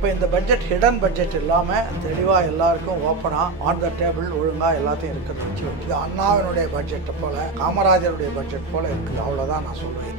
இப்போ இந்த budget hidden budget இல்லாமல் தெளிவாக எல்லாருக்கும் ஓப்பனாக ஆன் த டேபிள் ஒழுங்காக எல்லாத்தையும் இருக்கிறது வச்சு இது அண்ணாவினுடைய பட்ஜெட்டை போல் காமராஜருடைய பட்ஜெட் போல் இருக்குது. அவ்வளோதான் நான் சொல்லுவேன்.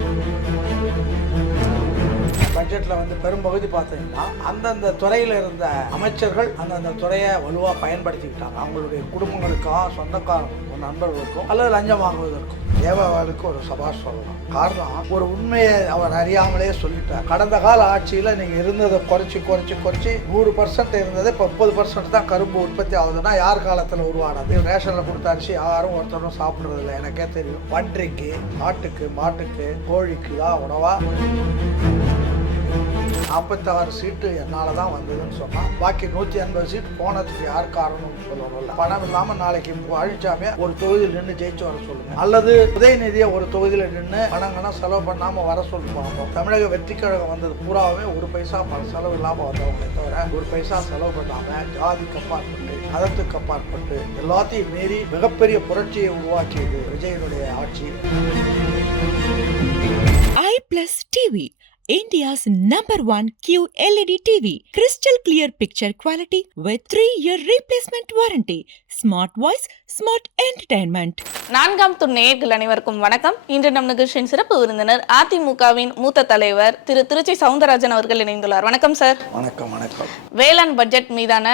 பட்ஜெட்டில் வந்து பெரும்பகுதி பார்த்தீங்கன்னா அந்தந்த துறையில் இருந்த அமைச்சர்கள் அந்தந்த துறையை வலுவாக பயன்படுத்திக்கிட்டாங்க. அவங்களுடைய குடும்பங்களுக்கும் சொந்தக்காரங்களுக்கும் நண்பர்களுக்கும் அல்லது லஞ்சம் வாங்குவதற்கும் தேவாவாளுக்கு ஒரு சபாஷ் சொல்லலாம். காரணம், ஒரு உண்மையை அவர் அறியாமலே சொல்லிட்டார். கடந்த கால ஆட்சியில் நீங்கள் இருந்ததை குறைச்சி 100% இருந்தது இப்போ 30% தான் கரும்பு உற்பத்தி ஆகுதுன்னா யார் காலத்தில் உருவானது? ரேஷனில் கொடுத்த அரிசி யாரும் ஒருத்தரும் சாப்பிட்றதில்லை. எனக்கே தெரியும். பன்றிக்கு, ஆட்டுக்கு, மாட்டுக்கு, கோழிக்கு தான் உணவா 46 சீட்டு என்னால் தான் வந்ததுன்னு சொன்னால் பாக்கி 180 சீட்டு போனதுக்கு யார் காரணம்னு சொல்லணும்ல. பணம் இல்லாமல் நாளைக்கு அழிச்சாமே ஒரு தொகுதியில் நின்று ஜெயிச்சு வர சொல்லுங்க, அல்லது உதயநிதியை ஒரு தொகுதியில் நின்று பணங்கள்னா செலவு பண்ணாமல் வர சொல்லுவாங்க. தமிழக வெற்றி கழகம் வந்தது பூராவே ஒரு பைசா செலவு இல்லாமல் வந்தவங்களே தவிர ஒரு பைசா செலவு பண்ணாமல் ஜாதிக்கு அப்பாற்பட்டு மதத்துக்கு அப்பாற்பட்டு எல்லாத்தையும் மீறி மிகப்பெரிய புரட்சியை உருவாக்கியது விஜயனுடைய ஆட்சி. iPlus TV, India's #1 QLED TV. Crystal clear picture quality with 3-year replacement warranty. Smart voice, smart entertainment. 4ஆம் துணை நேயர்கள் அனைவருக்கும் வணக்கம். இன்று நம் நிகழ்ச்சியின் சிறப்பு விருந்தினர் அதிமுகவின் மூத்த தலைவர் திரு திருச்சி சவுந்தரராஜன் அவர்கள் இணைந்துள்ளார். வணக்கம் சார். வணக்கம். வேளாண் பட்ஜெட் மீதான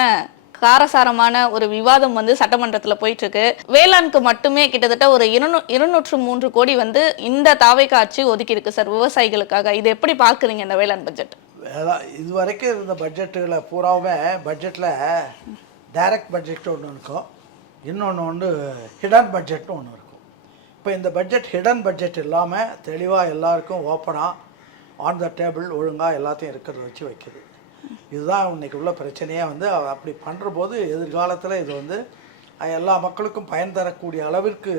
காரசாரமான ஒரு விவாதம் வந்து சட்டமன்றத்தில் போயிட்டு இருக்கு. வேளாண்க்கு மட்டுமே கிட்டத்தட்ட ஒரு 203 கோடி வந்து இந்த தாவேக ஆட்சி ஒதுக்கி இருக்கு சார் விவசாயிகளுக்காக. இது எப்படி பார்க்குறீங்க இந்த வேளாண் பட்ஜெட்? இது வரைக்கும் இருந்த பட்ஜெட்டுகளை பூராவுமே பட்ஜெட்டில் டைரக்ட் பட்ஜெட் ஒன்று இருக்கும், இன்னொன்று ஹிடன் பட்ஜெட்னு ஒன்று இருக்கும். இப்போ இந்த பட்ஜெட் ஹிடன் பட்ஜெட் இல்லாமல் தெளிவாக எல்லாருக்கும் ஓப்பனாக ஆன் த டேபிள் ஒழுங்காக எல்லாத்தையும் இருக்கிறத வச்சு வைக்குது. இதுதான் இன்றைக்கி உள்ள பிரச்சனையே. வந்து அப்படி பண்ணுற போது எதிர்காலத்தில் இது வந்து எல்லா மக்களுக்கும் பயன் தரக்கூடிய அளவிற்கு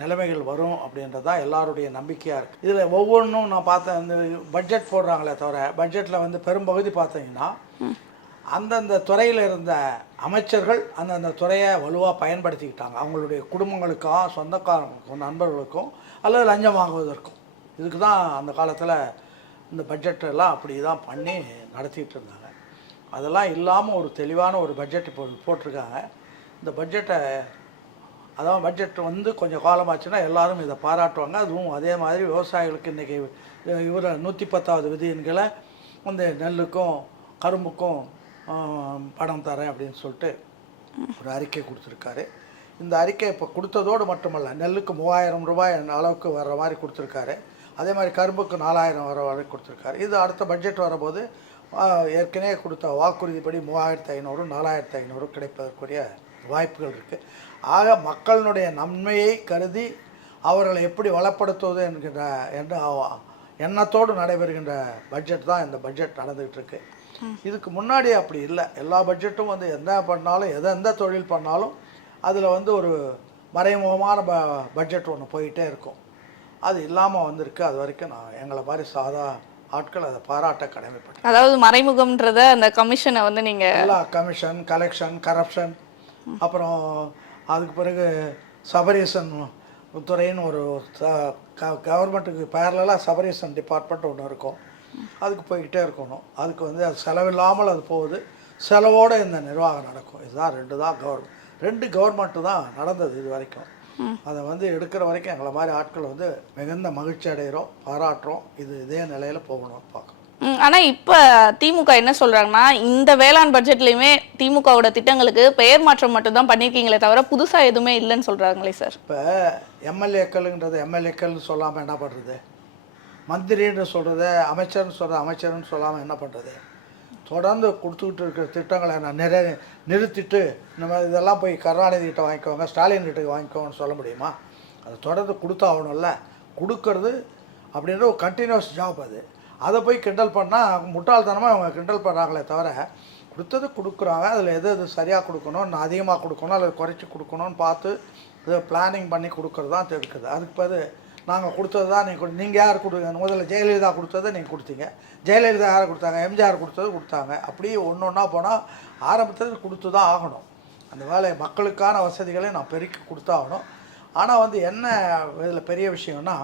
நிலைமைகள் வரும் அப்படின்றது தான் எல்லாருடைய நம்பிக்கையாக இருக்குது. இதில் ஒவ்வொன்றும் நான் பார்த்தேன், இந்த பட்ஜெட் போடுறாங்களே தவிர பட்ஜெட்டில் வந்து பெரும்பகுதி பார்த்தீங்கன்னா அந்தந்த துறையில் இருந்த அமைச்சர்கள் அந்தந்த துறையை வலுவாக பயன்படுத்திக்கிட்டாங்க. அவங்களுடைய குடும்பங்களுக்கும் சொந்தக்காரங்களுக்கும் நண்பர்களுக்கும் அல்லது லஞ்சம் வாங்குவதற்கும். இதுக்கு தான் அந்த காலத்தில் இந்த பட்ஜெட்டெல்லாம் அப்படி தான் பண்ணி நடத்திட்டு இருந்தாங்க. அதெல்லாம் இல்லாமல் ஒரு தெளிவான ஒரு பட்ஜெட் இப்போ போட்டிருக்காங்க. இந்த பட்ஜெட்டை அதான் பட்ஜெட் வந்து கொஞ்சம் காலமாச்சுன்னா எல்லாரும் இதை பாராட்டுவாங்க. அதுவும் அதே மாதிரி விவசாயிகளுக்கு இன்றைக்கி இவர் 110வது விதியின்களை வந்து நெல்லுக்கும் கரும்புக்கும் பணம் தரேன் அப்படின்னு சொல்லிட்டு ஒரு அறிக்கை கொடுத்துருக்காரு. இந்த அறிக்கை இப்போ கொடுத்ததோடு மட்டுமல்ல, நெல்லுக்கு 3000 ரூபாய் அளவுக்கு வர்ற மாதிரி கொடுத்துருக்காரு. அதே மாதிரி கரும்புக்கு 4000 வர வரை கொடுத்துருக்காரு. இது அடுத்த பட்ஜெட் வரும்போது ஏற்கனவே கொடுத்த வாக்குறுதிப்படி 3500 4500 கிடைப்பதற்குரிய வாய்ப்புகள் இருக்குது. ஆக மக்களினுடைய நன்மையை கருதி அவர்களை எப்படி வளப்படுத்துவது என்கின்ற எண்ணத்தோடு நடைபெறுகின்ற பட்ஜெட் தான் இந்த பட்ஜெட் நடந்துகிட்டு இருக்கு. இதுக்கு முன்னாடி அப்படி இல்லை. எல்லா பட்ஜெட்டும் வந்து எந்த பண்ணாலும் எந்த தொழில் பண்ணாலும் அதில் வந்து ஒரு மறைமுகமான பட்ஜெட் ஒன்று போயிட்டே இருக்கும். அது இல்லாமல் வந்திருக்கு. அது வரைக்கும் எங்களை மாதிரி சாதா ஆட்கள் அதை பாராட்ட கடமைப்பட்டேன். அதாவது மறைமுகம்ன்றத அந்த கமிஷனை வந்து நீங்கள் எல்லா கமிஷன், கலெக்ஷன், கரப்ஷன், அப்புறம் அதுக்கு பிறகு சபரீசன் துறைன்னு ஒரு கவர்மெண்ட்டுக்கு பேரலாக சபரீசன் டிபார்ட்மெண்ட் ஒன்று இருக்கும். அதுக்கு போய்கிட்டே இருக்கணும். அதுக்கு வந்து அது செலவில்லாமல் அது போகுது, செலவோடு இந்த நிர்வாகம் நடக்கும். இதுதான் ரெண்டு கவர்மெண்ட்டு தான் நடந்தது இது வரைக்கும். அதை வந்து எடுக்கிற வரைக்கும் எங்களை மாதிரி ஆட்கள் வந்து மிகுந்த மகிழ்ச்சி அடைகிறோம், பாராட்டுறோம். இதே நிலையில் போகணும்னு பார்க்குறோம். ஆனால் இப்போ திமுக என்ன சொல்கிறாங்கன்னா, இந்த வேளாண் பட்ஜெட்லேயுமே திமுகவோட திட்டங்களுக்கு பெயர் மாற்றம் மட்டும்தான் பண்ணியிருக்கீங்களே தவிர புதுசாக எதுவுமே இல்லைன்னு சொல்கிறாங்களே சார். இப்போ எம்எல்ஏக்கள்ன்றது எம்எல்ஏக்கள்னு சொல்லாமல் என்ன பண்ணுறது? மந்திரின்னு சொல்கிறது அமைச்சர்னு சொல்கிறது அமைச்சர்னு சொல்லாமல் என்ன பண்ணுறது? தொடர்ந்து கொடுத்துக்கிட்டு இருக்கிற திட்டங்களை நான் நிறுத்திட்டு இந்த மாதிரி இதெல்லாம் போய் கருணாநிதி கிட்ட வாங்கிக்கோங்க, ஸ்டாலின் கிட்ட வாங்கிக்கோங்கன்னு சொல்ல முடியுமா? அதை தொடர்ந்து கொடுத்தாகணும்ல. கொடுக்கறது அப்படின்ற ஒரு கண்டினியூஸ் ஜாப் அது. அதை போய் கிண்டல் பண்ணால் முட்டாள்தனமாக அவங்க கிண்டல் பண்ணுறாங்களே தவிர கொடுத்தது கொடுக்குறாங்க. அதில் எது சரியாக கொடுக்கணும், நான் அதிகமாக கொடுக்கணும் அல்லது குறைச்சி கொடுக்கணும்னு பார்த்து இதை பிளானிங் பண்ணி கொடுக்குறது தான் இருக்குது. அதுக்கு பதில் நாங்கள் கொடுத்தது தான் நீங்கள் யார் கொடுங்க? முதல்ல ஜெயலலிதா கொடுத்ததை நீங்கள் கொடுத்தீங்க, ஜெயலலிதா யாரை கொடுத்தாங்க? எம்ஜிஆர் கொடுத்தது கொடுத்தாங்க. அப்படியே ஒன்றா போனால் ஆரம்பத்தில் கொடுத்து தான் ஆகணும். அந்த வேலை மக்களுக்கான வசதிகளை நான் பெருக்கி கொடுத்தாகணும். ஆனால் வந்து என்ன இதில் பெரிய விஷயம்னா,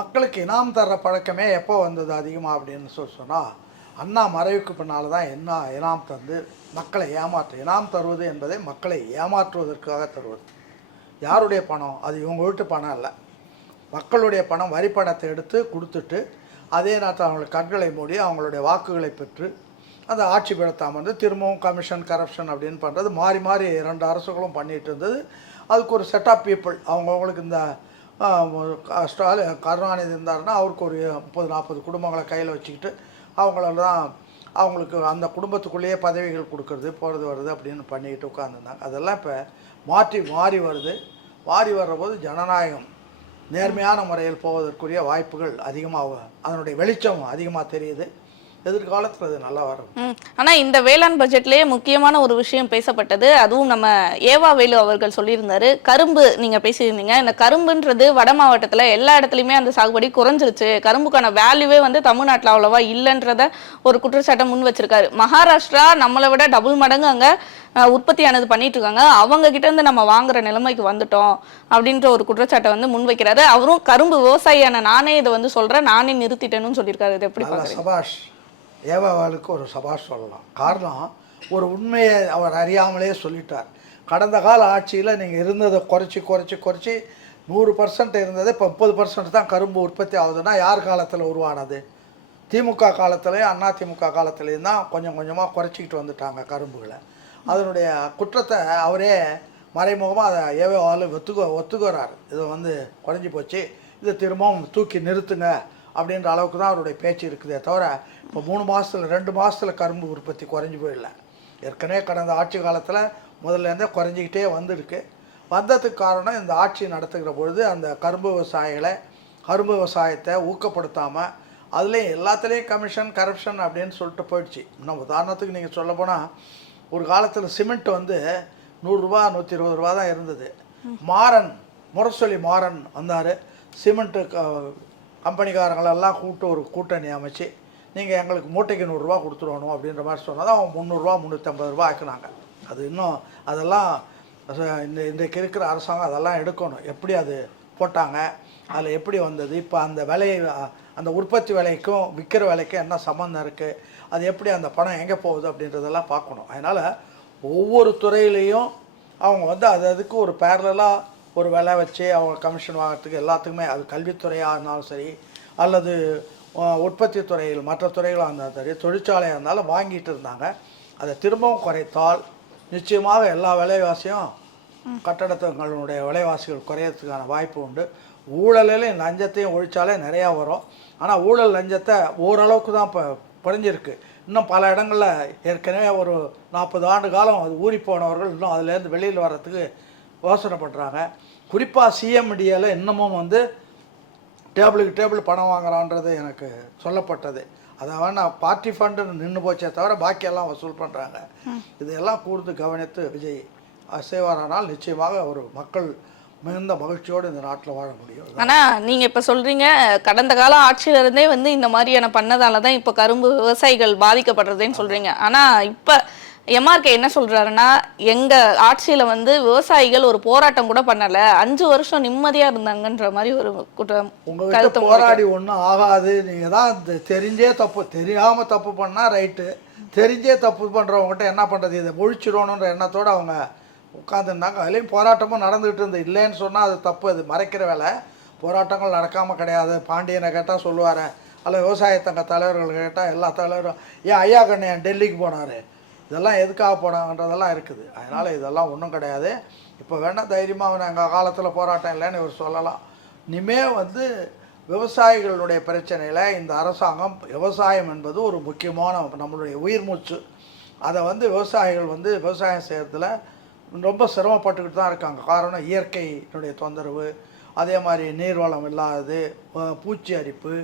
மக்களுக்கு இனாம் தர்ற பழக்கமே எப்போ வந்தது அதிகமாக அப்படின்னு சொன்னால் அண்ணா மறைவுக்கு பின்னால் தான் என்ன இனாம் தந்து மக்களை இனாம் தருவது என்பதை மக்களை ஏமாற்றுவதற்காக தருவது. யாருடைய பணம்? அது இவங்க வீட்டு பணம் இல்லை, மக்களுடைய பணம். வரி பணத்தை எடுத்து கொடுத்துட்டு அதே நேரத்தில் அவங்களுக்கு கண்களை மூடி அவங்களுடைய வாக்குகளை பெற்று அந்த ஆட்சி பீடத்தாம வந்து திரும்பவும் கமிஷன் கரப்ஷன் அப்படின்னு பண்ணுறது மாறி மாறி 2 அரசுகளும் பண்ணிகிட்டு இருந்தது. அதுக்கு ஒரு செட் ஆஃப் பீப்புள் அவங்களுக்கு இந்த கருணாநிதி இருந்தாருன்னா அவருக்கு ஒரு 30-40 குடும்பங்களை கையில் வச்சுக்கிட்டு அவங்களெல்லாம் அவங்களுக்கு அந்த குடும்பத்துக்குள்ளேயே பதவிகள் கொடுக்கறது போகிறது வருது அப்படின்னு பண்ணிக்கிட்டு உட்காந்துருந்தாங்க. அதெல்லாம் இப்போ மாறி வருது. மாறி வர்றபோது ஜனநாயகம் நேர்மையான முறையில் போவதற்குரிய வாய்ப்புகள் அதிகமாக, அதனுடைய வெளிச்சம் அதிகமாக தெரியுது. எதிர்காலத்தில் அது நல்லா வரும். ஆனால் இந்த வேளாண் பட்ஜெட்லேயே முக்கியமான ஒரு விஷயம் பேசப்பட்டது, அதுவும் நம்ம ஏவா வேலு அவர்கள் சொல்லியிருந்தாரு. கரும்பு நீங்கள் பேசியிருந்தீங்க. இந்த கரும்புன்றது வட மாவட்டத்தில் எல்லா இடத்துலையுமே அந்த சாகுபடி குறைஞ்சிருச்சு, கரும்புக்கான வேல்யூவே வந்து தமிழ்நாட்டில் அவ்வளோவா இல்லைன்றத ஒரு குற்றச்சாட்டை முன் வச்சிருக்காரு. மகாராஷ்டிரா நம்மளை விட டபுள் மடங்கு அங்கே உற்பத்தியானது பண்ணிட்டு இருக்காங்க, அவங்க கிட்ட இருந்து நம்ம வாங்குற நிலைமைக்கு வந்துட்டோம் அப்படின்ற ஒரு குற்றச்சாட்டை வந்து முன்வைக்கிறாரு. அவரும் கரும்பு விவசாயியான நானே இதை வந்து சொல்கிறேன், நானே நிறுத்திட்டேன்னு சொல்லியிருக்காரு. இது எப்படி சபாஷ். ஏவாவாளுக்கு ஒரு சபாஷ் சொல்லலாம். காரணம், ஒரு உண்மையை அவர் அறியாமலே சொல்லிட்டார். கடந்த கால ஆட்சியில் நீங்கள் இருந்ததை குறைச்சி 100% இருந்தது, இப்போ 30% தான் கரும்பு உற்பத்தி ஆகுதுன்னா யார் காலத்தில் உருவானது? திமுக காலத்துலேயும் அதிமுக காலத்துலேயும் தான் கொஞ்சம் கொஞ்சமாக குறைச்சிக்கிட்டு வந்துட்டாங்க கரும்புகளை. அதனுடைய குற்றத்தை அவரே மறைமுகமாக அதை ஏவாவால் ஒத்துக்கிறார். இது வந்து குறைஞ்சி போச்சு, இதை திரும்பவும் தூக்கி நிறுத்துங்க அப்படின்ற அளவுக்கு தான் அவருடைய பேச்சு இருக்குதே தவிர இப்போ 3 மாதத்தில் 2 மாதத்தில் கரும்பு உற்பத்தி குறைஞ்சி போயிடல. ஏற்கனவே கடந்த ஆட்சி காலத்தில் முதல்லேருந்தே குறைஞ்சிக்கிட்டே வந்திருக்கு. வந்ததுக்கு காரணம் இந்த ஆட்சி நடத்துகிற பொழுது அந்த கரும்பு விவசாயத்தை ஊக்கப்படுத்தாமல் அதுலேயும் எல்லாத்துலேயும் கமிஷன் கரப்ஷன் அப்படின்னு சொல்லிட்டு போயிடுச்சு. இன்னும் உதாரணத்துக்கு நீங்கள் சொல்ல போனால் ஒரு காலத்தில் சிமெண்ட் வந்து 100 ரூபா 120 ரூபா தான் இருந்தது. முரசொலி மாறன் வந்தார். சிமெண்ட்டு கம்பெனிக்காரங்களெல்லாம் ஒரு கூட்டணி அமைச்சு நீங்கள் எங்களுக்கு மூட்டைக்கு 100 ரூபா கொடுத்துருவணும் அப்படின்ற மாதிரி சொன்னால் தான் அவங்க 300 ரூபா 350 ரூபா ஆக்குனாங்க. அது இன்னும் அதெல்லாம் இன்றைக்கு இருக்கிற அரசாங்கம் அதெல்லாம் எடுக்கணும். எப்படி அது போட்டாங்க, அதில் எப்படி வந்தது, இப்போ அந்த விலையை அந்த உற்பத்தி விலைக்கும் விற்கிற விலைக்கும் என்ன சம்மந்தம் இருக்குது, அது எப்படி அந்த பணம் எங்கே போகுது அப்படின்றதெல்லாம் பார்க்கணும். அதனால் ஒவ்வொரு துறையிலையும் அவங்க வந்து அதுக்கு ஒரு பேரலாக ஒரு விலை வச்சு அவங்க கமிஷன் வாங்கிறதுக்கு எல்லாத்துக்குமே, அது கல்வித்துறையாக இருந்தாலும் சரி அல்லது உற்பத்தி துறையில் மற்ற துறைகளாக இருந்தாலும் சரி தொழிற்சாலையாக இருந்தாலும் வாங்கிட்டு இருந்தாங்க. அதை திரும்பவும் குறைத்தால் நிச்சயமாக எல்லா விலைவாசியும் கட்டடங்களுடைய விலைவாசிகள் குறையறதுக்கான வாய்ப்பு உண்டு. ஊழலையும் லஞ்சத்தையும் ஒழிச்சாலே நிறையா வரும். ஆனால் ஊழல் லஞ்சத்தை ஓரளவுக்கு தான் இப்போ குறைஞ்சிருக்கு. இன்னும் பல இடங்களில் ஏற்கனவே ஒரு 40 ஆண்டு காலம் அது ஊறி போனவர்கள் இன்னும் அதுலேருந்து வெளியில் வர்றதுக்கு யோசனை பண்ணுறாங்க. குறிப்பாக சிஎம்டியில் இன்னமும் வந்து டேபிள் பணம் வாங்குறான்றது எனக்கு சொல்லப்பட்டது. அதை வேணால் பார்ட்டி ஃபண்டுன்னு நின்று போச்சே தவிர பாக்கியெல்லாம் வசூல் பண்ணுறாங்க. இதையெல்லாம் கூர்ந்து கவனித்து விஜய் செய்வாரானால் நிச்சயமாக ஒரு மக்கள் மிகுந்த மகிழ்ச்சியோடு இந்த நாட்டில் வாழ முடியும். ஆனால் நீங்கள் இப்போ சொல்கிறீங்க கடந்த கால ஆட்சியிலிருந்தே வந்து இந்த மாதிரியான பண்ணதால தான் இப்போ கரும்பு விவசாயிகள் பாதிக்கப்படுறதுன்னு சொல்கிறீங்க. ஆனால் இப்போ எம்ஆர்கே என்ன சொல்கிறாருன்னா, எங்கள் ஆட்சியில் வந்து விவசாயிகள் ஒரு போராட்டம் கூட பண்ணலை, 5 வருஷம் நிம்மதியாக இருந்தாங்கன்ற மாதிரி ஒரு குற்றம். உங்கள்கிட்ட போராடி ஒன்றும் ஆகாது, நீங்கள் தான் தெரிஞ்சே தெரியாமல் தப்பு பண்ணால் ரைட்டு, தெரிஞ்சே தப்பு பண்ணுறவங்ககிட்ட என்ன பண்ணுறது, இதை ஒழிச்சிடணுன்ற எண்ணத்தோடு அவங்க உட்காந்துருந்தாங்க. அதுலேயும் போராட்டமும் நடந்துகிட்டு இருந்தது. இல்லைன்னு சொன்னால் அது தப்பு, அது மறைக்கிற வேலை. போராட்டங்கள் நடக்காமல் கிடையாது. பாண்டியனை கேட்டால் சொல்லுவார், அல்ல விவசாயத்தங்க தலைவர்கள் கேட்டால் எல்லா தலைவரும் ஏன் ஐயா கண்ணையன் டெல்லிக்கு போனார், இதெல்லாம் எதுக்காக போனாங்கன்றதெல்லாம் இருக்குது. அதனால் இதெல்லாம் ஒன்றும் கிடையாது. இப்போ வேணால் தைரியமாக எங்கள் காலத்தில் போராட்டம் இல்லைன்னு இவர் சொல்லலாம். இனிமேல் வந்து விவசாயிகளுடைய பிரச்சனையில் இந்த அரசாங்கம், விவசாயம் என்பது ஒரு முக்கியமான நம்மளுடைய உயிர் மூச்சு. அதை வந்து விவசாயிகள் வந்து விவசாயம் செய்கிறதுல ரொம்ப சிரமப்பட்டுக்கிட்டு தான் இருக்காங்க. காரணம் இயற்கையினுடைய தொந்தரவு, அதே மாதிரி நீர்வளம் இல்லாதது, பூச்சி அரிப்பு,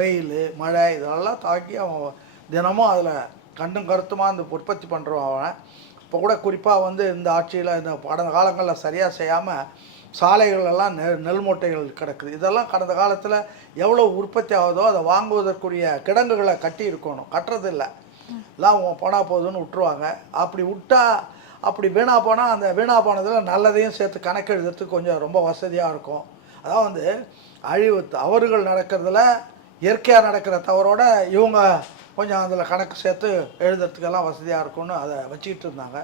வெயில், மழை இதெல்லாம் தாக்கி அவன் தினமும் அதில் கண்டும் கருத்துமாக இந்த உற்பத்தி பண்ணுறோம். அவன் இப்போ கூட குறிப்பாக வந்து இந்த ஆட்சியில் இந்த கடந்த காலங்களில் சரியாக செய்யாமல் சாலைகளெல்லாம் நெல் மூட்டைகள் கிடக்குது. இதெல்லாம் கடந்த காலத்தில் எவ்வளோ உற்பத்தி ஆகுதோ அதை வாங்குவதற்குரிய கிடங்குகளை கட்டி இருக்கணும், கட்டுறதில்லை. எல்லாம் போனால் போதுன்னு விட்டுருவாங்க. அப்படி வீணாக போனால் அந்த வீணாக போனதில் நல்லதையும் சேர்த்து கணக்கு எழுதுறதுக்கு கொஞ்சம் ரொம்ப வசதியாக இருக்கும். அதாவது வந்து அவர்கள் நடக்கிறதுல இயற்கையாக நடக்கிற தவறோட இவங்க கொஞ்சம் அதில் கணக்கு சேர்த்து எழுதுறதுக்கெல்லாம் வசதியாக இருக்கும்னு அதை வச்சுக்கிட்டு இருந்தாங்க.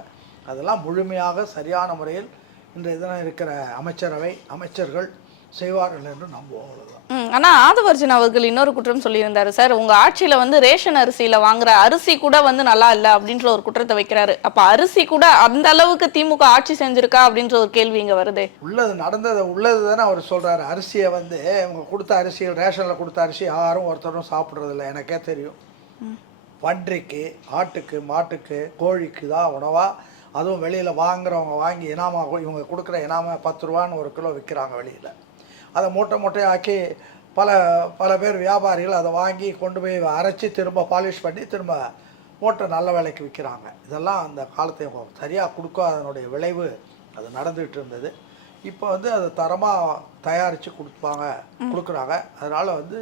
அதெல்லாம் முழுமையாக சரியான முறையில் இன்றைய தினம் இருக்கிற அமைச்சர்கள் செய்வார்கள் என்று நம்புவோம். அவ்வளோதான். ஆனா ஆதவர்ஜன் அவர்கள் இன்னொரு குற்றம் சொல்லியிருந்தாரு சார், உங்க ஆட்சியில வந்து ரேஷன் அரிசியில வாங்குற அரிசி கூட வந்து நல்லா இல்ல அப்படின்ற ஒரு குற்றத்தை வைக்கிறாரு. அப்ப அரிசி கூட அந்த அளவுக்கு திமுக ஆட்சி செஞ்சிருக்கா அப்படின்ற ஒரு கேள்வி இங்க வருது. உள்ளது தானே அவர் சொல்றாரு. அரிசியை வந்து இவங்க கொடுத்த அரிசி, ரேஷன்ல கொடுத்த அரிசி யாரும் ஒருத்தரும் சாப்பிட்றது இல்லை, எனக்கே தெரியும். பன்றிக்கு, ஆட்டுக்கு, மாட்டுக்கு, கோழிக்கு தான் உணவா, அதுவும் வெளியில் வாங்குறவங்க வாங்கி இனாமாக இவங்க கொடுக்குற இனாம 10 ரூபான்னு ஒரு கிலோ விற்கிறாங்க வெளியில். அதை மூட்டையாக்கி பல பேர் வியாபாரிகள் அதை வாங்கி கொண்டு போய் அரைச்சி திரும்ப பாலிஷ் பண்ணி திரும்ப மூட்டை நல்ல விலைக்கு விற்கிறாங்க. இதெல்லாம் அந்த காலத்தை சரியாக அதனுடைய விளைவு அது நடந்துகிட்டு இருந்தது. இப்போ வந்து அது தரமாக தயாரித்து கொடுக்குறாங்க. அதனால் வந்து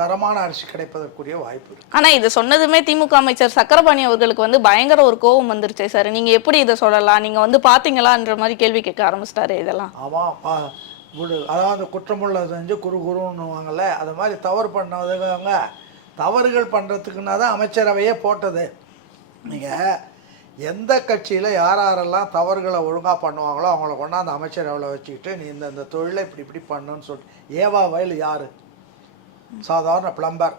தரமான அரிசி கிடைப்பதற்குரிய வாய்ப்பு இருக்கு. ஆனா இது சொன்னதுமே திமுக அமைச்சர் சக்கரபாணி அவர்களுக்கு வந்து பயங்கர ஒரு கோபம் வந்துருச்சே சார். நீங்க எப்படி இதை சொல்லலாம், நீங்க வந்து பாத்தீங்களான்ற மாதிரி கேள்வி கேட்க ஆரம்பிச்சிட்டாரு. இதெல்லாம் ஆமாம், அதாவது குற்றமுள்ள செஞ்சு குருன்னுவாங்கல்ல, அது மாதிரி தவறு பண்ணவங்க தவறுகள் பண்ணுறதுக்குன்னா தான் அமைச்சரவையே போட்டது. நீங்கள் எந்த கட்சியில் யாரெல்லாம் தவறுகளை ஒழுங்காக பண்ணுவாங்களோ அவங்கள கொண்டாந்து அமைச்சரவையில் வச்சுக்கிட்டு நீ இந்த தொழிலை இப்படி பண்ணுன்னு சொல்லிட்டு ஏவா வயல் யார்? சாதாரண பிளம்பர்.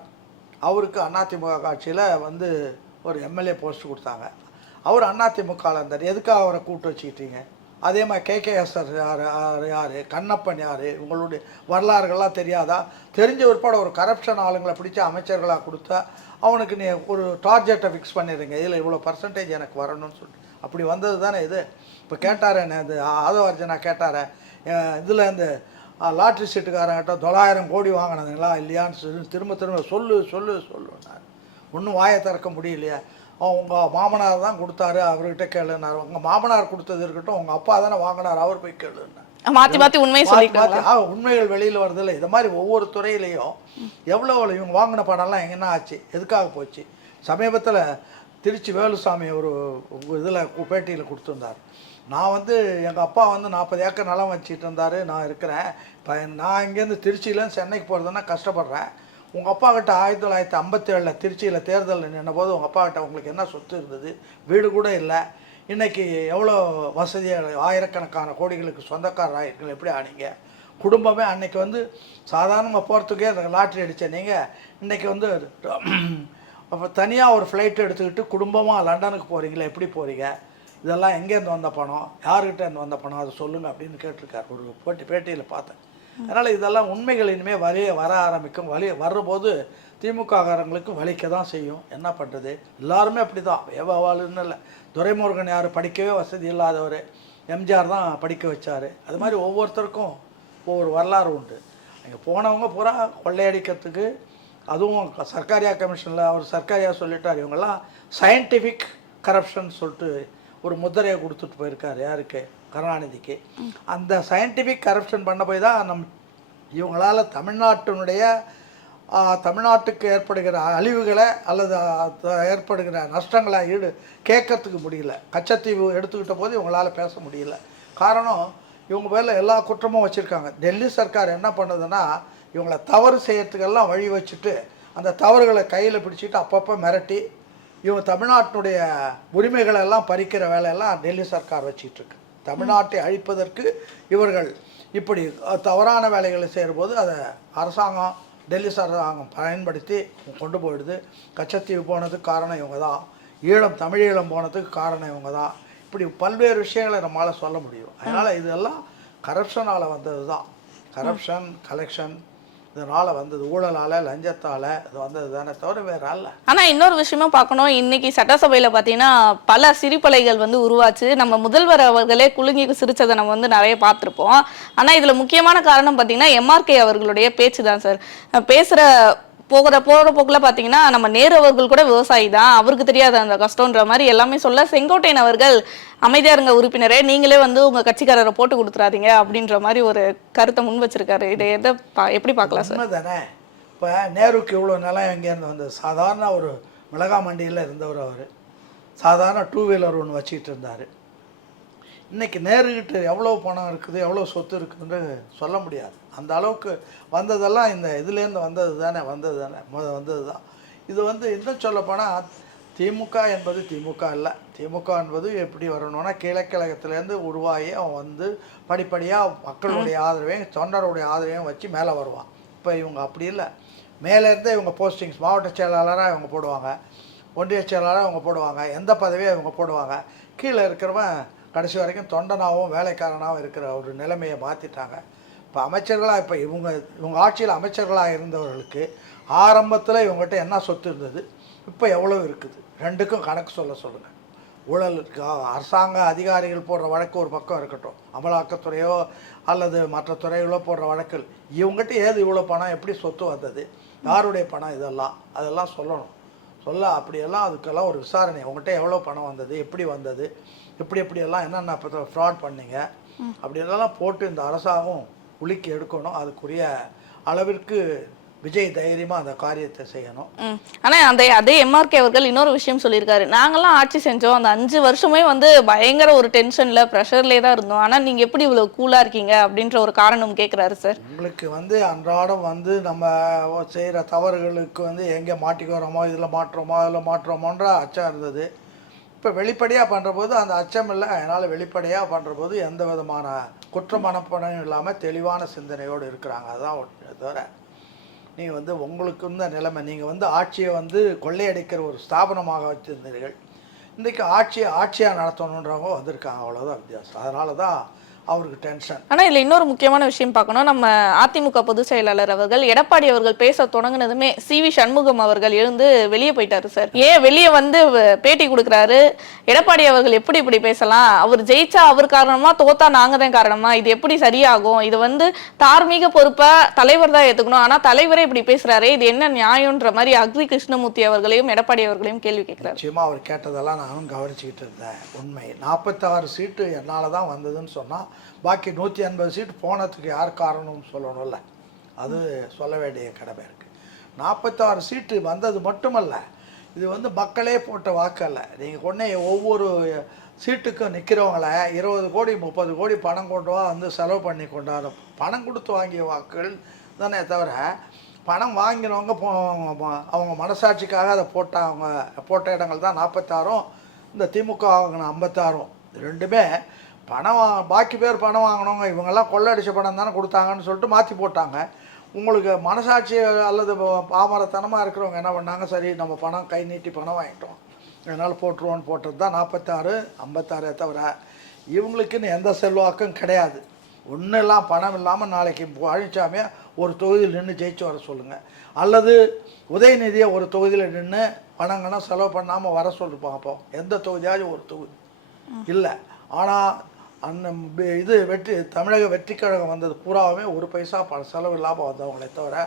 அவருக்கு அதிமுக ஆட்சியில் வந்து ஒரு எம்எல்ஏ போஸ்ட் கொடுத்தாங்க. அவர் அதிமுகவில் இருந்தார். எதுக்காக அவரை கூப்பிட்டு வச்சுக்கிட்டீங்க? அதே மாதிரி கேகேஎஸ்ஆர் யார், கண்ணப்பன் யார், உங்களுடைய வரலாறுகள்லாம் தெரியாதா? தெரிஞ்ச உட்பட ஒரு கரப்ஷன் ஆளுங்களை பிடிச்ச அமைச்சர்களாக கொடுத்தா அவனுக்கு நீ ஒரு டார்கெட்டை ஃபிக்ஸ் பண்ணிடுங்க, இதில் இவ்வளோ பர்சன்டேஜ் எனக்கு வரணும்னு சொல்லிட்டு அப்படி வந்தது தானே இது. இப்போ கேட்டார் என்ன இது ஆதவர்ஜனா கேட்டார், இதில் இந்த லாட்ரி சீட்டுக்காரங்கிட்ட 900 கோடி வாங்கினதுங்களா இல்லையான்னு சொல்லி திரும்ப சொல்லுன்னார். ஒன்றும் வாயை திறக்க முடியலையா? உங்கள் மாமனார் தான் கொடுத்தாரு, அவர்கிட்ட கேளுன்னார். உங்கள் மாமனார் கொடுத்தது இருக்கட்டும், உங்கள் அப்பா தானே வாங்கினார், அவர் போய் கேளுன்னார். மாற்றி உண்மைகள் வெளியில் வருதில்லை. இது மாதிரி ஒவ்வொரு துறையிலையும் எவ்வளோ இவங்க வாங்கின பணம்லாம் எங்கன்னா ஆச்சு, எதுக்காக போச்சு? சமீபத்தில் திருச்சி வேலுசாமி ஒரு இதில் பேட்டியில் கொடுத்துருந்தார். நான் வந்து எங்கள் அப்பா வந்து 40 ஏக்கர் நிலம் வச்சுட்டு இருந்தார், நான் இருக்கிறேன். இப்போ நான் இங்கேருந்து திருச்சியிலேருந்து சென்னைக்கு போகிறதுன்னா கஷ்டப்படுறேன். உங்கள் அப்பா கிட்ட 1957 திருச்சியில் தேர்தலில் நின்ற போது உங்கள் அப்பா கிட்ட உங்களுக்கு என்ன சொத்து இருந்தது? வீடு கூட இல்லை. இன்றைக்கி எவ்வளோ வசதியாக ஆயிரக்கணக்கான கோடிகளுக்கு சொந்தக்காரர் ஆகிருக்கீங்க, எப்படி ஆனீங்க? குடும்பமே அன்றைக்கி வந்து சாதாரணமாக போகிறதுக்கே அந்த லாட்ரி அடித்த நீங்கள் இன்றைக்கி வந்து அப்போ தனியாக ஒரு ஃப்ளைட் எடுத்துக்கிட்டு குடும்பமாக லண்டனுக்கு போகிறீங்களே, எப்படி போகிறீங்க? இதெல்லாம் எங்கேருந்து வந்த பணம், யார்கிட்ட இருந்து வந்த பணம், அதை சொல்லுங்கள் அப்படின்னு கேட்டிருக்கார் ஒரு பேட்டியில் பார்த்தேன். அதனால் இதெல்லாம் உண்மைகள் இனிமேல் வர ஆரம்பிக்கும். வர்றபோது திமுககாரங்களுக்கு வலிக்க தான் செய்யும். என்ன பண்ணுறது? எல்லாருமே அப்படி தான். ஏவாளுன்னு இல்லை. துரைமுருகன் யார் படிக்கவே வசதி இல்லாதவர், எம்ஜிஆர் தான் படிக்க வச்சார். அது மாதிரி ஒவ்வொருத்தருக்கும் ஒவ்வொரு வரலாறு உண்டு. அங்கே போனவங்க பூரா கொள்ளையடிக்கிறதுக்கு, அதுவும் சர்க்காரியா கமிஷனில் அவர் சர்க்காரியா சொல்லிட்டார், இவங்கெல்லாம் சயின்டிஃபிக் கரப்ஷன் சொல்லிட்டு ஒரு முத்திரையை கொடுத்துட்டு போயிருக்காரு. யாருக்கு? கருணாநிதிக்கு. அந்த சயின்டிஃபிக் கரப்ஷன் பண்ண போய் தான் இவங்களால் தமிழ்நாட்டுக்கு ஏற்படுகிற அழிவுகளை அல்லது ஏற்படுகிற நஷ்டங்களை கேட்கறதுக்கு முடியல. கச்சத்தீவு எடுத்துக்கிட்ட போது இவங்களால் பேச முடியல. காரணம், இவங்க பேரில் எல்லா குற்றமும் வச்சுருக்காங்க. டெல்லி சர்க்கார் என்ன பண்ணுதுன்னா, இவங்களை தவறு செய்யறதுக்கெல்லாம் வழி வச்சுட்டு அந்த தவறுகளை கையில் பிடிச்சிட்டு அப்பப்போ மிரட்டி இவங்க தமிழ்நாட்டினுடைய உரிமைகளை எல்லாம் பறிக்கிற வேலையெல்லாம் டெல்லி சர்க்கார் வச்சிட்ருக்கு. தமிழ்நாட்டை அழிப்பதற்கு இவர்கள் இப்படி தவறான வேலைகளை செய்யும்போது அதை அரசாங்கம், டெல்லி அரசாங்கம் பயன்படுத்தி கொண்டு போயிடுது. கச்சத்தீவு போனதுக்கு காரணம் இவங்க தான், தமிழீழம் போனதுக்கு காரணம் இவங்க தான். இப்படி பல்வேறு விஷயங்களை நம்மளால் சொல்ல முடியும். அதனால் இதெல்லாம் கரப்ஷனால் வந்தது தான். கரப்ஷன், கலெக்ஷன், இதனால் வந்தது, ஊழலால், லஞ்சத்தால் இது வந்தது தானே தவிர வேற அல்ல. ஆனால் இன்னொரு விஷயமா பார்க்கணும், இன்னைக்கு சட்டசபையில் பார்த்தீங்கன்னா பல சிரிப்பலைகள் வந்து உருவாச்சு. நம்ம முதல்வர் அவர்களே குலுங்கி சிரிச்சதை நம்ம வந்து நிறைய பார்த்துருப்போம். ஆனால் இதில் முக்கியமான காரணம் பார்த்தீங்கன்னா எம்ஆர்கே அவர்களுடைய பேச்சு தான் சார். பேசுகிற போகிற போக்கில் பார்த்தீங்கன்னா நம்ம நேரு அவர்கள் கூட விவசாயி தான், அவருக்கு தெரியாத அந்த கஷ்டன்ற மாதிரி எல்லாமே சொல்ல, செங்கோட்டையன் அவர்கள் அமைதியா இருங்க உறுப்பினரே, நீங்களே வந்து உங்க கட்சிக்காரரை போட்டு கொடுத்துறாதீங்க அப்படின்ற மாதிரி ஒரு கருத்தை முன் வச்சிருக்காரு. இதை எப்படி பார்க்கலாம் சார்? தானே. இப்போ நேருக்கு இவ்வளோ நிலம் எங்கேருந்து வந்தது? சாதாரண ஒரு மிளகா மண்டியில் இருந்தவர். அவர் சாதாரண 2 வீலர் ஒன்று வச்சுக்கிட்டு இருந்தார். இன்றைக்கி நேருக்கிட்ட எவ்வளோ பணம் இருக்குது எவ்வளோ சொத்து இருக்குதுன்னு சொல்ல முடியாது. அந்த அளவுக்கு வந்ததெல்லாம் இந்த இதுலேருந்து வந்தது தானே வந்தது தான். இது இன்னும் சொல்லப்போனால் திமுக என்பது திமுக இல்லை. திமுக என்பது எப்படி வரணும்னா கிழக்கழகத்துலேருந்து உருவாகி அவன் படிப்படியாக மக்களுடைய ஆதரவையும் தொண்டருடைய ஆதரவையும் வச்சு மேலே வருவான். இப்போ இவங்க அப்படி இல்லை. மேலேருந்தே இவங்க போஸ்டிங்ஸ் மாவட்ட செயலாளராக இவங்க போடுவாங்க, ஒன்றிய செயலாளராக இவங்க போடுவாங்க, எந்த பதவியை இவங்க போடுவாங்க. கீழே இருக்கிறவன் கடைசி வரைக்கும் தொண்டனாகவும் வேலைக்காரனாகவும் இருக்கிற ஒரு நிலைமையை மாற்றிட்டாங்க. இப்போ அமைச்சர்களாக இப்போ இவங்க ஆட்சியில் அமைச்சர்களாக இருந்தவர்களுக்கு ஆரம்பத்தில் இவங்ககிட்ட என்ன சொத்து இருந்தது, இப்போ எவ்வளோ இருக்குது, ரெண்டுக்கும் கணக்கு சொல்லுங்கள். ஊழல் அரசாங்க அதிகாரிகள் போடுற வழக்கு ஒரு பக்கம் இருக்கட்டும், அமலாக்கத்துறையோ அல்லது மற்ற துறைகளோ போடுற வழக்கில் இவங்ககிட்ட ஏது இவ்வளோ பணம், எப்படி சொத்து வந்தது, யாருடைய பணம், அதெல்லாம் சொல்லணும். அப்படியெல்லாம் அதுக்கெல்லாம் ஒரு விசாரணை. உங்கள்கிட்ட எவ்வளோ பணம் வந்தது, எப்படி வந்தது, எப்படியெல்லாம் என்னென்ன இப்போ ஃப்ராட் பண்ணீங்க அப்படியெல்லாம் போட்டு இந்த அரசாங்கம் உலுக்கி எடுக்கணும். அதுக்குரிய அளவிற்கு விஜய் தைரியமாக அந்த காரியத்தை செய்யணும். ஆனால் அதே எம்ஆர்கே அவர்கள் இன்னொரு விஷயம் சொல்லியிருக்காரு. நாங்கள்லாம் ஆட்சி செஞ்சோம், அந்த 5 வருஷமே பயங்கர ஒரு டென்ஷனில் ப்ரெஷர்லேயே தான் இருந்தோம், ஆனால் நீங்கள் எப்படி இவ்வளோ கூலாக இருக்கீங்க அப்படின்ற ஒரு காரணம் கேட்குறாரு சார். உங்களுக்கு அன்றாடம் நம்ம செய்கிற தவறுகளுக்கு எங்கே மாட்டிக்கிறோமோ, இதில் மாட்டுறோமோன்ற அச்சம் இருந்தது. இப்போ வெளிப்படையாக பண்ணுறபோது அந்த அச்சம் இல்லை. அதனால் வெளிப்படையாக பண்ணுறபோது எந்த விதமான குற்ற மனப்பணம் இல்லாமல் தெளிவான சிந்தனையோடு இருக்கிறாங்க. அதுதான் தவிர நீங்கள் உங்களுக்கு இருந்த நிலைமை, நீங்கள் ஆட்சியை கொள்ளையடிக்கிற ஒரு ஸ்தாபனமாக வச்சுருந்தீர்கள். இன்றைக்கி ஆட்சியாக நடத்தணுன்றவங்க வந்திருக்காங்க, அவ்வளோதான் வித்தியாசம். அதனால தான் அவருக்கு டென்ஷன். ஆனால் இதில் இன்னொரு முக்கியமான விஷயம் பார்க்கணும். நம்ம அதிமுக பொதுச் செயலாளர் அவர்கள் எடப்பாடி அவர்கள் பேச தொடங்கினதுமே சிவி சண்முகம் அவர்கள் எழுந்து வெளியே போயிட்டாரு சார். ஏன் வெளியே பேட்டி கொடுக்குறாரு? எடப்பாடி அவர்கள் எப்படி இப்படி பேசலாம், அவர் ஜெயிச்சா அவர் காரணமா, தோத்தா நாங்கள் தான் காரணமா, இது எப்படி சரியாகும், இது தார்மீக பொறுப்பா தலைவர் தான் ஏற்றுக்கணும், ஆனால் தலைவரே இப்படி பேசுறாரு, இது என்ன நியாயம்ன்ற மாதிரி அக்ரி கிருஷ்ணமூர்த்தி அவர்களையும் எடப்பாடி அவர்களையும் கேள்வி கேட்கிறாரு. நிச்சயமாக அவர் கேட்டதெல்லாம் நானும் கவனிச்சுக்கிட்டு இருந்தேன். உண்மை 46 சீட்டு என்னால் தான் வந்ததுன்னு சொன்னால் பாக்கி 180 சீட்டு போனதுக்கு யார் காரணம்னு சொல்லணும்ல, அது சொல்ல வேண்டிய கடமை இருக்குது. 46 சீட்டு வந்தது மட்டுமல்ல, இது மக்களே போட்ட வாக்கு அல்ல. நீங்கள் கொண்டே ஒவ்வொரு சீட்டுக்கும் நிற்கிறவங்கள 20 கோடி 30 கோடி பணம் கொண்டு வா செலவு பண்ணி கொண்டாடும். பணம் கொடுத்து வாங்கிய வாக்குகள் தானே தவிர பணம் வாங்கினவங்க அவங்க மனசாட்சிக்காக அதை போட்ட இடங்கள் தான் 46. இந்த திமுக வாங்கின 56 ரெண்டுமே பணம் பாக்கி பேர் பணம் வாங்கினவங்க இவங்கெல்லாம் கொள்ளடிச்ச பணம் தானே கொடுத்தாங்கன்னு சொல்லிட்டு மாற்றி போட்டாங்க. உங்களுக்கு மனசாட்சி அல்லது பாமரத்தனமாக இருக்கிறவங்க என்ன பண்ணாங்க, சரி நம்ம பணம் கை நீட்டி பணம் வாங்கிட்டோம் அதனால் போட்டுருவோன்னு போட்டது தான் 46 56 தவிர இவங்களுக்குன்னு எந்த செல்வாக்கும் கிடையாது. ஒன்றும் இல்லாமல் பணம் இல்லாமல் நாளைக்கு பழனிசாமியை ஒரு தொகுதியில் நின்று ஜெயிச்சு வர சொல்லுங்கள், அல்லது உதயநிதியை ஒரு தொகுதியில் நின்று பணங்கன்னா செலவு பண்ணாமல் வர சொல்லி பார்ப்போம். எந்த தொகுதியாச்சும் ஒரு தொகுதி இல்லை. ஆனால் தமிழக வெற்றி கழகம் வந்தது பூராவுமே ஒரு பைசா செலவு இல்லாமல் வந்தவங்களே தவிர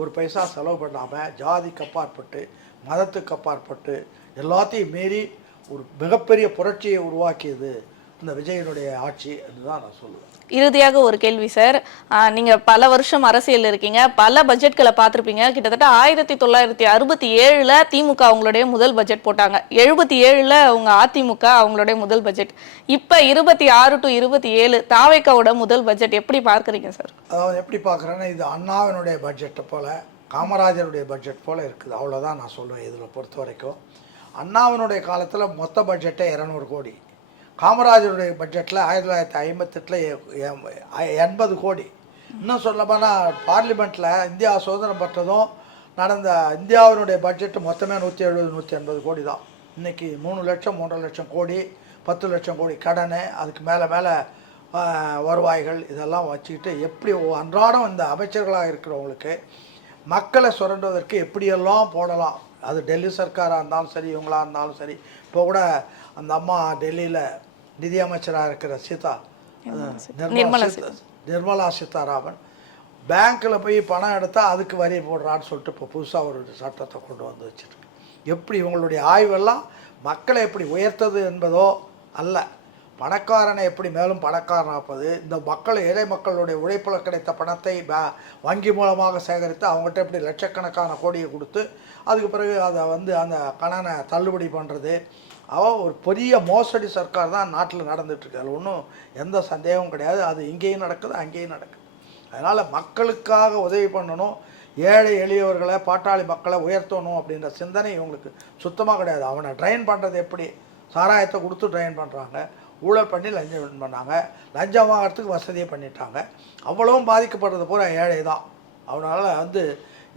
ஒரு பைசா செலவு பண்ணாமல் ஜாதிக்கு அப்பாற்பட்டு மதத்துக்கு அப்பாற்பட்டு எல்லாத்தையும் மீறி ஒரு மிகப்பெரிய புரட்சியை உருவாக்கியது இந்த விஜயனுடைய ஆட்சி அதுதான் நான் சொல்லுவேன். இறுதியாக ஒரு கேள்வி சார். நீங்கள் பல வருஷம் அரசியல் இருக்கீங்க, பல பட்ஜெட்களை பார்த்துருப்பீங்க. கிட்டத்தட்ட 1967 திமுக அவங்களுடைய முதல் பட்ஜெட் போட்டாங்க, 77 அவங்க அதிமுக அவங்களுடைய முதல் பட்ஜெட், இப்போ 26 to 27 தாவேக்காவோட முதல் பட்ஜெட் எப்படி பார்க்குறீங்க சார்? அதாவது எப்படி பார்க்குறேன்னா இது அண்ணாவினுடைய பட்ஜெட்டை போல் காமராஜருடைய பட்ஜெட் போல் இருக்குது, அவ்வளோதான் நான் சொல்லுவேன். இதில் பொறுத்த வரைக்கும் அண்ணாவினுடைய காலத்தில் மொத்த பட்ஜெட்டை 200 கோடி, காமராஜருடைய பட்ஜெட்டில் 1958 80 கோடி. இன்னும் சொல்லப்போனால் பார்லிமெண்ட்டில் இந்தியா சுதந்திரம் பெற்றதும் நடந்த இந்தியாவினுடைய பட்ஜெட்டு மொத்தமே 170-180 கோடி தான். இன்றைக்கி 3 லட்சம் 3.5 லட்சம் கோடி 10 லட்சம் கோடி கடன், அதுக்கு மேலே வருவாய்கள் இதெல்லாம் வச்சுக்கிட்டு எப்படி அன்றாடம் இந்த அமைச்சர்களாக இருக்கிறவங்களுக்கு மக்களை சுரண்டுவதற்கு எப்படியெல்லாம் போடலாம், அது டெல்லி சர்க்காராக இருந்தாலும் சரி இவங்களாக இருந்தாலும் சரி. இப்போ கூட அந்த அம்மா டெல்லியில் நிதியமைச்சராக இருக்கிற நிர்மலா சீதாராமன் பேங்க்கில் போய் பணம் எடுத்தால் அதுக்கு வரி போடுறான்னு சொல்லிட்டு இப்போ புதுசாக ஒரு சட்டத்தை கொண்டு வந்து வச்சுருக்கு. எப்படி இவங்களுடைய ஆய்வெல்லாம் மக்களை எப்படி உயர்த்தது என்பதோ அல்ல, பணக்காரனை எப்படி மேலும் பணக்காரனாப்பது, இந்த ஏழை மக்களுடைய உழைப்பில் கிடைத்த பணத்தை வங்கி மூலமாக சேகரித்து அவங்ககிட்ட எப்படி லட்சக்கணக்கான கோடியை கொடுத்து அதுக்கு பிறகு அதை அந்த கடனை தள்ளுபடி பண்ணுறது, அவன் ஒரு பெரிய மோசடி சர்க்கார் தான் நாட்டில் நடந்துகிட்ருக்கு. அதில் ஒன்றும் எந்த சந்தேகமும் கிடையாது. அது இங்கேயும் நடக்குது, அங்கேயும் நடக்குது. அதனால் மக்களுக்காக உதவி பண்ணணும், ஏழை எளியவர்களை பாட்டாளி மக்களை உயர்த்தணும் அப்படின்ற சிந்தனை இவங்களுக்கு சுத்தமாக கிடையாது. அவனை ட்ரெயின் பண்ணுறது எப்படி? சாராயத்தை கொடுத்து ட்ரெயின் பண்ணுறாங்க, ஊழல் பண்ணி லஞ்சம் பண்ணாங்க, லஞ்சம் வாங்கிறதுக்கு வசதியை பண்ணிட்டாங்க. அவ்வளவும் பாதிக்கப்படுறது பூரா ஏழை தான். அவனால்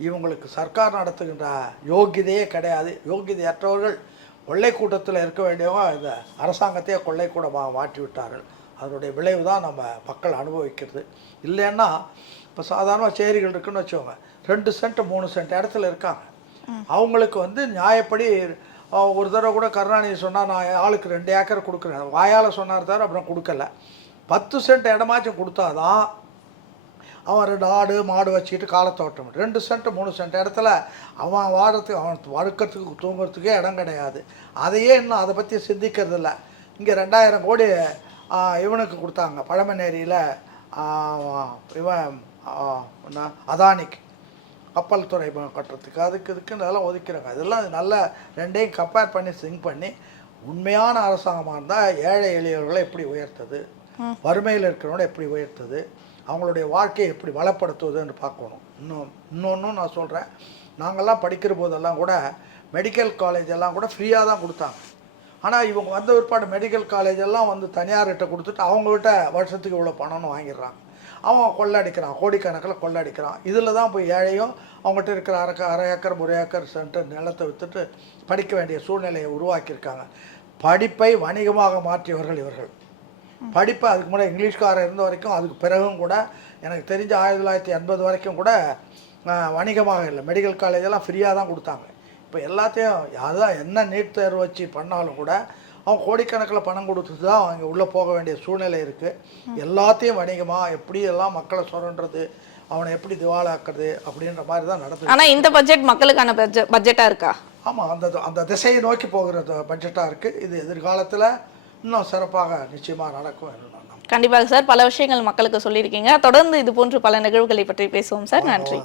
இவங்களுக்கு சர்க்கார் நடத்துகின்ற யோகியதையே கிடையாது. யோகியதையற்றவர்கள் கொள்ளை கூட்டத்தில் இருக்க வேண்டியவங்க இந்த அரசாங்கத்தையே கொள்ளை கூடமாக மாற்றி விட்டார்கள். அதனுடைய விளைவு தான் நம்ம மக்கள் அனுபவிக்கிறது. இல்லைன்னா இப்போ சாதாரண சேரிகள் இருக்குன்னு வச்சுக்கோங்க, 2 சென்ட் 3 சென்ட் இடத்துல இருக்காங்க. அவங்களுக்கு நியாயப்படி ஒரு தடவை கூட கருணாநிதி சொன்னால் நான் ஆளுக்கு 2 ஏக்கர் கொடுக்குறேன், வாயால் சொன்னார் தவிர அப்புறம் கொடுக்கல. 10 சென்ட் இடமாச்சும் கொடுத்தாதான் அவன் 2 ஆடு மாடு வச்சுக்கிட்டு காலத்தை ஓட்ட முடியும். 2 சென்ட் 3 சென்ட் இடத்துல அவன் வாடுறதுக்கு, அவன் வழுக்கிறதுக்கு தூங்குறதுக்கே இடம் கிடையாது. அதையே இன்னும் அதை பற்றி சிந்திக்கிறதில்ல. இங்கே 2000 கோடி இவனுக்கு கொடுத்தாங்க பழமநேரியில், இவன் அதானிக்கு கப்பல் துறைமுகம் கட்டுறதுக்கு, அதுக்கு இதுக்கு இதெல்லாம் ஒதுக்கிறாங்க. இதெல்லாம் நல்ல ரெண்டையும் கம்பேர் பண்ணி சிங்க் பண்ணி உண்மையான அரசாங்கமாக இருந்தால் ஏழை எளியவர்களை எப்படி உயர்த்தது, வறுமையில் இருக்கிறவங்கள எப்படி உயர்த்தது, அவங்களுடைய வாழ்க்கையை எப்படி வளப்படுத்துவதுன்னு பார்க்கணும். இன்னொன்றும் நான் சொல்கிறேன், நாங்கள்லாம் படிக்கிற போதெல்லாம் கூட மெடிக்கல் காலேஜ் எல்லாம் கூட ஃப்ரீயாக தான் கொடுத்தாங்க. ஆனால் இவங்க வந்த பிற்பாடு மெடிக்கல் காலேஜ் எல்லாம் தனியார்கிட்ட கொடுத்துட்டு அவங்ககிட்ட வருஷத்துக்கு இவ்வளோ பணம்னு வாங்கிடுறாங்க. அவன் கொள்ளடிக்கிறான், கோடிக்கணக்கில் கொள்ளடிக்கிறான். இதில் தான் போய் ஏழையும் அவங்ககிட்ட இருக்கிற அரை ஏக்கர் 1 ஏக்கர் சென்ட் நிலத்தை விற்றுட்டு படிக்க வேண்டிய சூழ்நிலையை உருவாக்கியிருக்காங்க. படிப்பை வணிகமாக மாற்றியவர்கள் இவர்கள். படிப்பை அதுக்கு முன்னாடி இங்கிலீஷ்காரர் இருந்த வரைக்கும், அதுக்கு பிறகும் கூட எனக்கு தெரிஞ்ச 1980 வரைக்கும் கூட வணிகமாக இல்லை. மெடிக்கல் காலேஜெல்லாம் ஃப்ரீயாக தான் கொடுத்தாங்க. இப்போ எல்லாத்தையும் அதான் என்ன நீட் தேர்வு வச்சு பண்ணாலும் கூட அவன் கோடிக்கணக்கில் பணம் கொடுத்துட்டு தான் அவங்க உள்ளே போக வேண்டிய சூழ்நிலை இருக்குது. எல்லாத்தையும் வணிகமாக எப்படி எல்லாம் மக்களை சுரண்டுறது, அவனை எப்படி திவாலாக்குறது அப்படின்ற மாதிரி தான் நடக்குது. ஆனால் இந்த பட்ஜெட் மக்களுக்கான பட்ஜெட்டாக இருக்கா? ஆமாம், அந்த திசையை நோக்கி போகிற பட்ஜெட்டாக இருக்குது. இது எதிர்காலத்தில் இன்னும் சிறப்பாக நிச்சயமாக நடக்கும். கண்டிப்பாக சார், பல விஷயங்கள் மக்களுக்கு சொல்லியிருக்கீங்க. தொடர்ந்து இது போன்று பல நிகழ்வுகளை பற்றி பேசுவோம் சார். நன்றி.